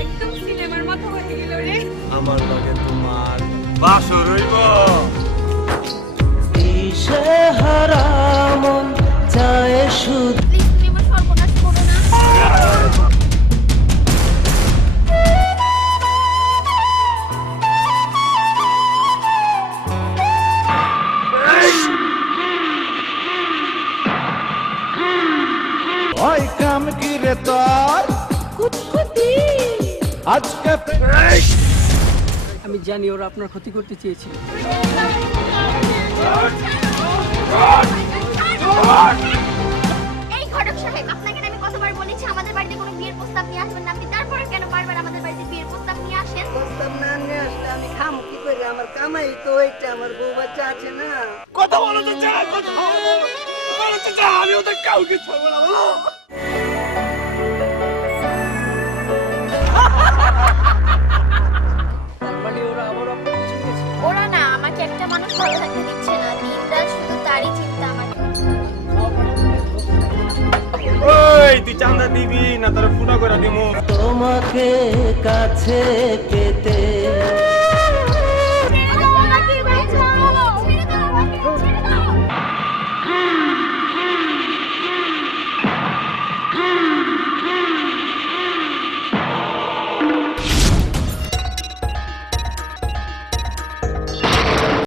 একদম সিনেমার মতো হয়ে গেল রে। আমার লগে তোমার বাসর হইব। দিশেহারা মন চায় শুধু প্লিজ তুমি আমার সর্বনাশ করো না। ওই কাম কি রে তোর কুতকুতি আজকে আমি জানি ওরা আপনার ক্ষতি করতে চেয়েছিল। এই ঘটক সাহেব, আপনাকে আমি কতবার বলেছি আমাদের বাড়িতে কোনো বিয়ের প্রস্তাব নিয়ে আসবেন না, আপনি তারপরে কেন বারবার আমাদের বাড়িতে বিয়ের প্রস্তাব নিয়ে আসেন? প্রস্তাব না নিয়ে আসলে আমি খামু কি করে? আমার কামাই তো ওইটা, আমার বউ বাচ্চা আছে না। কথা বলো তো যা, কথা বলো তো যা, আমি ওদের কাউকে ছাড়বো না বলো। তার মানে ওরা আবার আপনার পিছু নিয়েছে। ওরা না, আমাকে একটা মানুষ ভালো থাকতে দিচ্ছে না, দিনরাত শুধু তারই চিন্তা আমার। ওই তুই চাঁদা দিবি না তোর ফুটা করে দিমু। তোমাকে কাছে পেতে